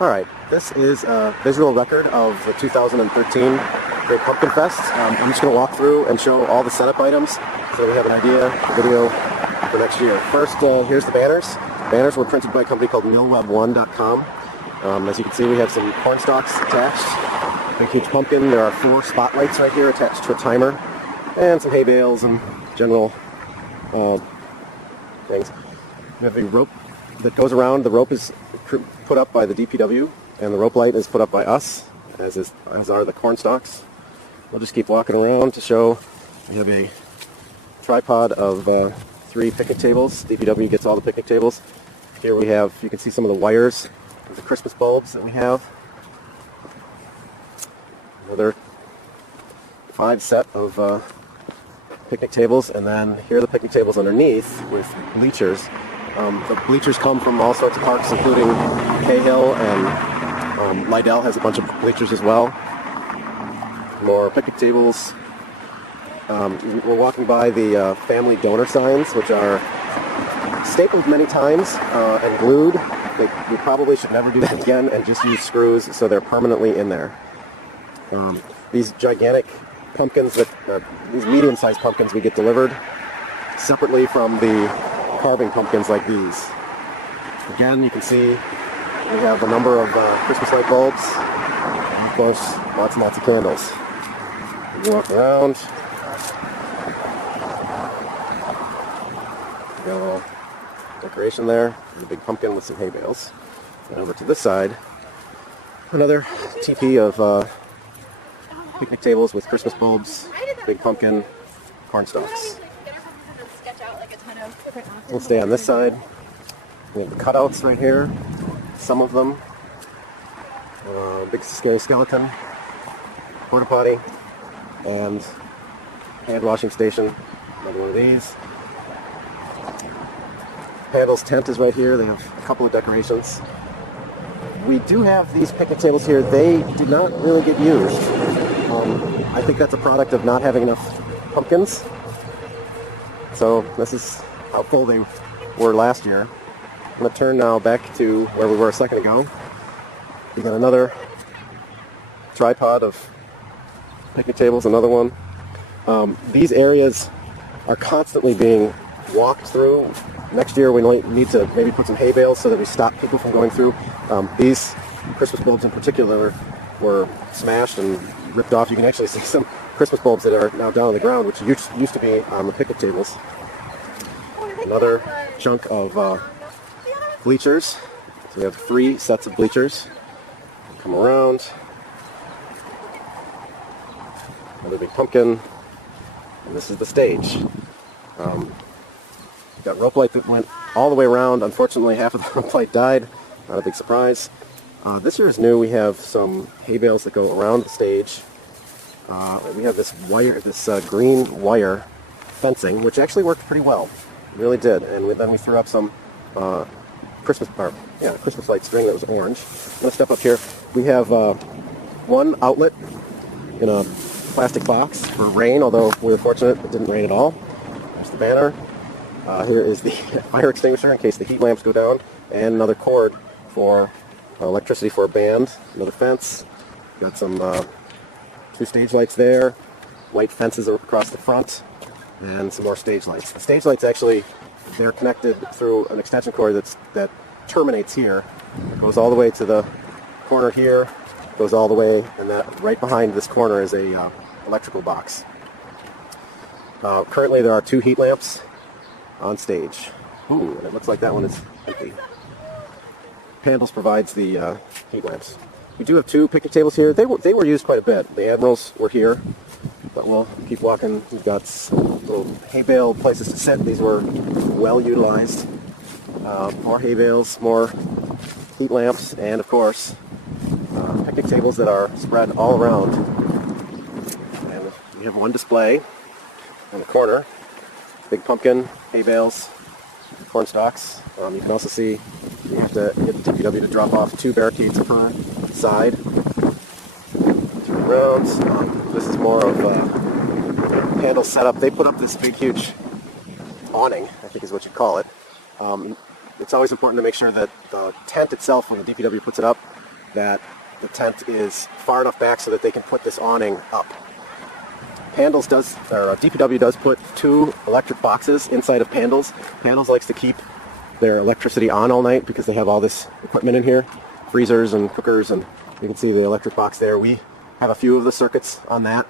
Alright, this is a visual record of the 2013 Great Pumpkin Fest. I'm just going to walk through and show all the setup items so we have an idea, video for next year. First, here's the banners. Banners were printed by a company called millweb1.com. As you can see, we have some corn stalks attached. Big huge pumpkin. There are 4 spotlights right here attached to a timer, and some hay bales and general things. We have a rope that goes around. The rope is put up by the DPW, and the rope light is put up by us, as are the corn stalks. We'll just keep walking around to show. We have a tripod of 3 picnic tables. DPW gets all the picnic tables. Here we have, you can see some of the wires of the Christmas bulbs that we have. Another 5 set of picnic tables, and then here are the picnic tables underneath with bleachers. The bleachers come from all sorts of parks, including Cahill, and Lydell has a bunch of bleachers as well. More picnic tables. We're walking by the family donor signs, which are stapled many times and glued. We probably should never do that again and just use screws so they're permanently in there. These gigantic pumpkins, these medium-sized pumpkins we get delivered separately from the carving pumpkins like these. Again, you can see we have a number of Christmas light bulbs, and of course lots and lots of candles. We walk around. We got a little decoration there. There's a big pumpkin with some hay bales. And over to this side, another teepee of picnic tables with Christmas bulbs, big pumpkin, corn stalks. We'll stay on this side. We have the cutouts right here, some of them. Big scary skeleton, porta potty, and hand washing station. Another one of these. Handle's tent is right here. They have a couple of decorations. We do have these picnic tables here. They did not really get used. I think that's a product of not having enough pumpkins. So this is how full they were last year. I'm going to turn now back to where we were a second ago. We got another tripod of picnic tables, another one. These areas are constantly being walked through. Next year we need to maybe put some hay bales so that we stop people from going through. These Christmas bulbs in particular were smashed and ripped off. You can actually see some Christmas bulbs that are now down on the ground, which used to be on the picnic tables. Another chunk of bleachers. So we have 3 sets of bleachers. Come around. Another big pumpkin. And this is the stage. Got rope light that went all the way around. Unfortunately, half of the rope light died. Not a big surprise. This year is new. We have some hay bales that go around the stage. We have this wire, this green wire fencing, which actually worked pretty well. It really did. And then we threw up some Christmas light string that was orange. I'm going to step up here. We have one outlet in a plastic box for rain, although we were fortunate it didn't rain at all. There's the banner. Here is the fire extinguisher in case the heat lamps go down, and another cord for electricity for a band. Another fence. Got some 2 stage lights there. White fences across the front, and some more stage lights. The stage lights actually, they're connected through an extension cord that terminates here. It goes all the way to the corner here, goes all the way, and that right behind this corner is a electrical box. Currently there are 2 heat lamps on stage. Ooh, and it looks like that one is empty. Handles provides the heat lamps. We do have 2 picnic tables here. They were used quite a bit. The Admirals were here, but we'll keep walking. We've got little hay bale places to sit. These were well utilized. More hay bales, more heat lamps, and of course picnic tables that are spread all around. And we have one display in the corner. Big pumpkin, hay bales, corn stalks. You can also see you have to get the DPW to drop off 2 barricades per side. Turn around. This is more of a handle setup. They put up this big, huge awning, I think is what you'd call it. It's always important to make sure that the tent itself, when the DPW puts it up, that the tent is far enough back so that they can put this awning up. DPW does put 2 electric boxes inside of Pandals. Pandals likes to keep their electricity on all night because they have all this equipment in here, freezers and cookers, and you can see the electric box there. We have a few of the circuits on that,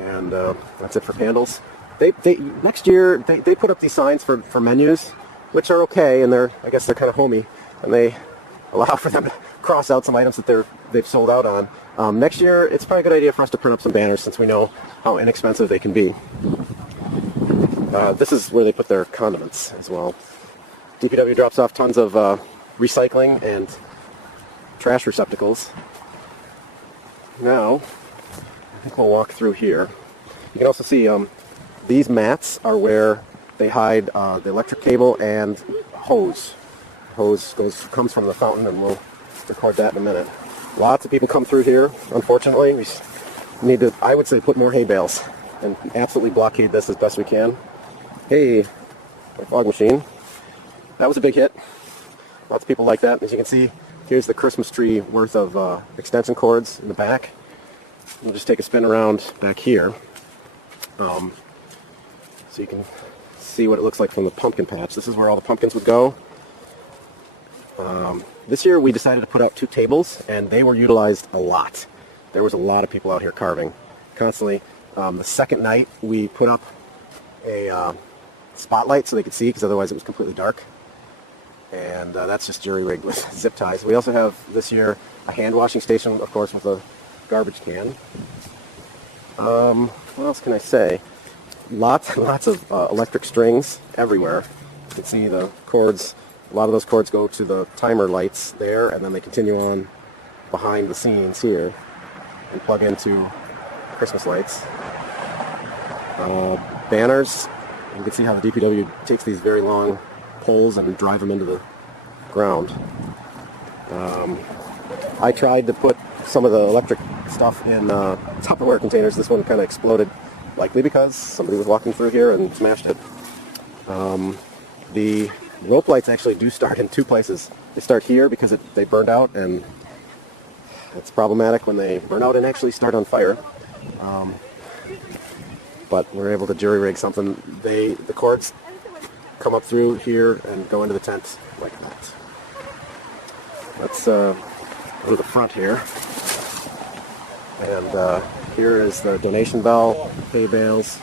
and that's it for Pandals. Next year they put up these signs for menus, which are okay, and I guess they're kind of homey, and they allow for them to cross out some items that they've sold out on. Next year, it's probably a good idea for us to print up some banners since we know how inexpensive they can be. This is where they put their condiments as well. DPW drops off tons of recycling and trash receptacles. Now, I think we'll walk through here. You can also see these mats are where they hide the electric cable and hose. Hose comes from the fountain, and we'll record that in a minute. Lots of people come through here. Unfortunately, we need to, I would say, put more hay bales and absolutely blockade this as best we can. Hey, fog machine. That was a big hit. Lots of people like that. As you can see, here's the Christmas tree worth of extension cords in the back. We'll just take a spin around back here, so you can see what it looks like from the pumpkin patch. This is where all the pumpkins would go. This year we decided to put out 2 tables, and they were utilized a lot. There was a lot of people out here carving constantly. The second night we put up a spotlight so they could see, because otherwise it was completely dark. And that's just jury-rigged with zip ties. We also have this year a hand washing station, of course, with a garbage can. What else can I say? Lots and lots of electric strings everywhere. You can see the cords. A lot of those cords go to the timer lights there, and then they continue on behind the scenes here and plug into Christmas lights. Banners. You can see how the DPW takes these very long poles and drive them into the ground. I tried to put some of the electric stuff in Tupperware containers. This one kind of exploded, likely because somebody was walking through here and smashed it. The rope lights actually do start in 2 places. They start here because they burned out, and it's problematic when they burn out and actually start on fire. But we're able to jury-rig something. The cords come up through here and go into the tent like that. Let's go to the front here. And here is the donation bell, hay bales,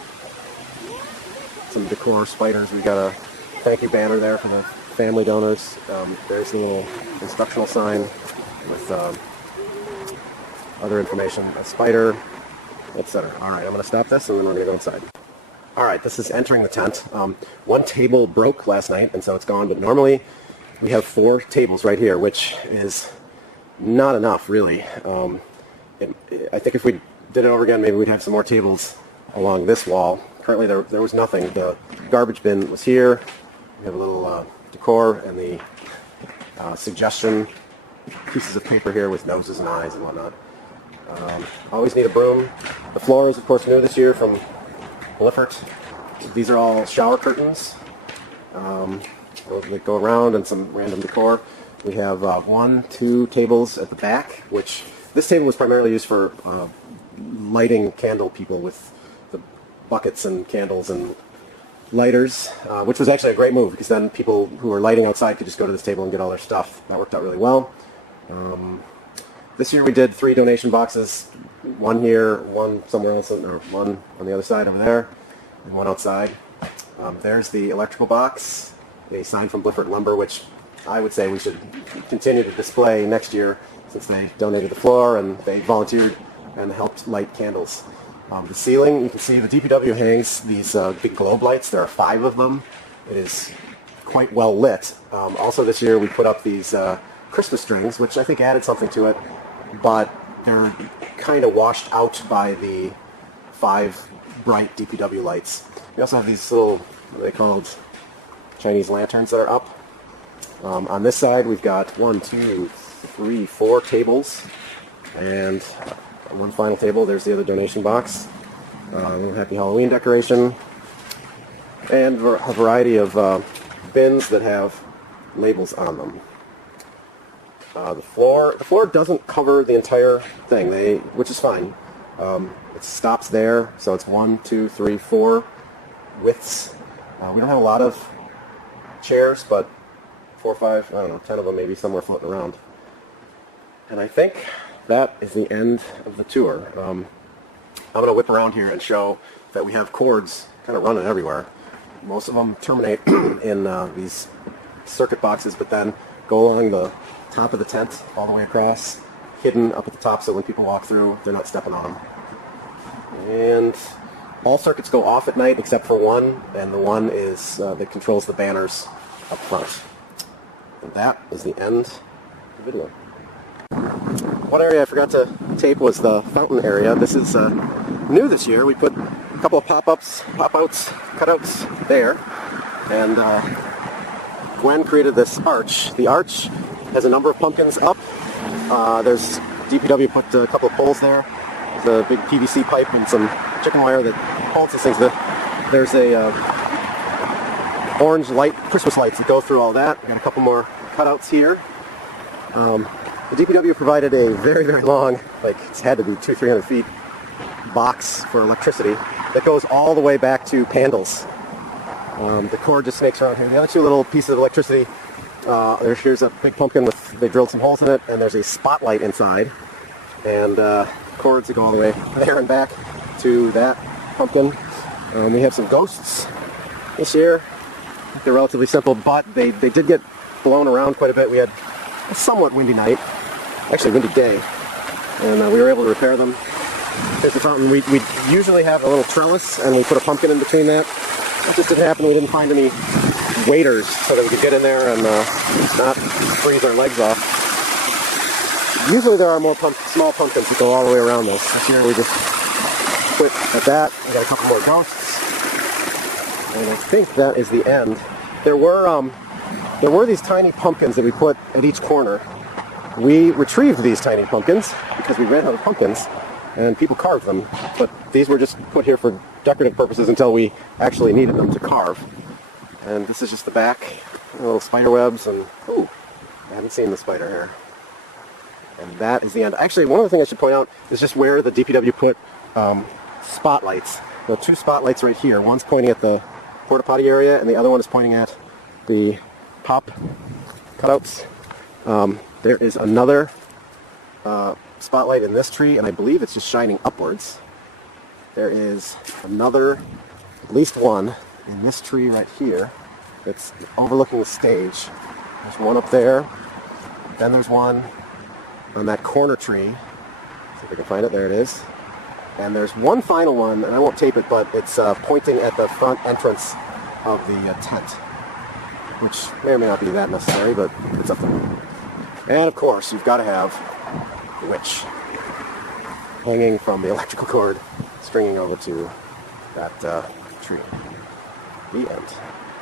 some decor spiders. We got a thank you banner there for the family donors. There's a little instructional sign with other information, a spider, etc. Alright, I'm going to stop this and then we're going to go inside. Alright, this is entering the tent. One table broke last night and so it's gone, but normally we have 4 tables right here, which is not enough really. I think if we did it over again, maybe we'd have some more tables along this wall. Currently there was nothing. The garbage bin was here. We have a little decor and the suggestion pieces of paper here with noses and eyes and whatnot. Always need a broom. The floor is, of course, new this year from Bliffert. These are all shower curtains that go around and some random decor. We have 1, 2 tables at the back, which this table was primarily used for lighting candle people with the buckets and candles and lighters, which was actually a great move because then people who were lighting outside could just go to this table and get all their stuff. That worked out really well. This year we did 3 donation boxes, 1 here, 1 somewhere else, or 1 on the other side over there, and 1 outside. There's the electrical box, a sign from Bliffert Lumber, which I would say we should continue to display next year since they donated the floor and they volunteered and helped light candles. The ceiling, you can see the DPW hangs these big globe lights. There are 5 of them. It is quite well lit. Also this year we put up these Christmas strings, which I think added something to it, but they're kind of washed out by the 5 bright DPW lights. We also have these little, what are they called, Chinese lanterns that are up. On this side we've got 1, 2, 3, 4 tables, and 1 final table. There's the other donation box. A little Happy Halloween decoration, and a variety of bins that have labels on them. The floor doesn't cover the entire thing, which is fine. It stops there, so it's 1, 2, 3, 4 widths. We don't have a lot of chairs, but 4 or 5, I don't know, 10 of them maybe somewhere floating around. And I think that is the end of the tour. I'm going to whip around here and show that we have cords kind of running everywhere. Most of them terminate in these circuit boxes, but then go along the top of the tent all the way across, hidden up at the top so when people walk through, they're not stepping on them. And all circuits go off at night except for one, and the one is that controls the banners up front. And that is the end of the video. One area I forgot to tape was the fountain area. This is new this year. We put a couple of pop-outs, cutouts there, and Gwen created this arch. The arch has a number of pumpkins up. There's DPW put a couple of poles there. There's a big PVC pipe and some chicken wire that holds these things. There's a orange light, Christmas lights that go through all that. We got a couple more cutouts here. The DPW provided a very, very long, like it's had to be 200-300 feet, box for electricity that goes all the way back to Pandals. The cord just snakes around here. The other two little pieces of electricity, here's a big pumpkin they drilled some holes in it, and there's a spotlight inside, and cords that go all the way there and back to that pumpkin. We have some ghosts this year. They're relatively simple, but they did get blown around quite a bit. We had a somewhat windy night, actually windy day, and we were able to repair them. Here's the fountain. We usually have a little trellis, and we put a pumpkin in between that. It just didn't happen. We didn't find any waders so that we could get in there and not freeze our legs off. Usually there are more small pumpkins that go all the way around this. This year we just quit at that. We got a couple more ghosts, and I think that is the end. There were these tiny pumpkins that we put at each corner. We retrieved these tiny pumpkins because we ran out of pumpkins, and people carved them. But these were just put here for decorative purposes until we actually needed them to carve. And this is just the back, little spider webs, and ooh, I haven't seen the spider here. And that is the end. Actually, one other thing I should point out is just where the DPW put spotlights. There are two spotlights right here. One's pointing at the porta potty area, and the other one is pointing at the pop cutouts. There is another spotlight in this tree, and I believe it's just shining upwards. There is another, at least one, in this tree right here that's overlooking the stage. There's one up there. Then there's one on that corner tree. See if I can find it. There it is. And there's one final one, and I won't tape it, but it's pointing at the front entrance of the tent, which may or may not be that necessary, but it's up there. And of course, you've got to have the witch hanging from the electrical cord, stringing over to that tree. The end.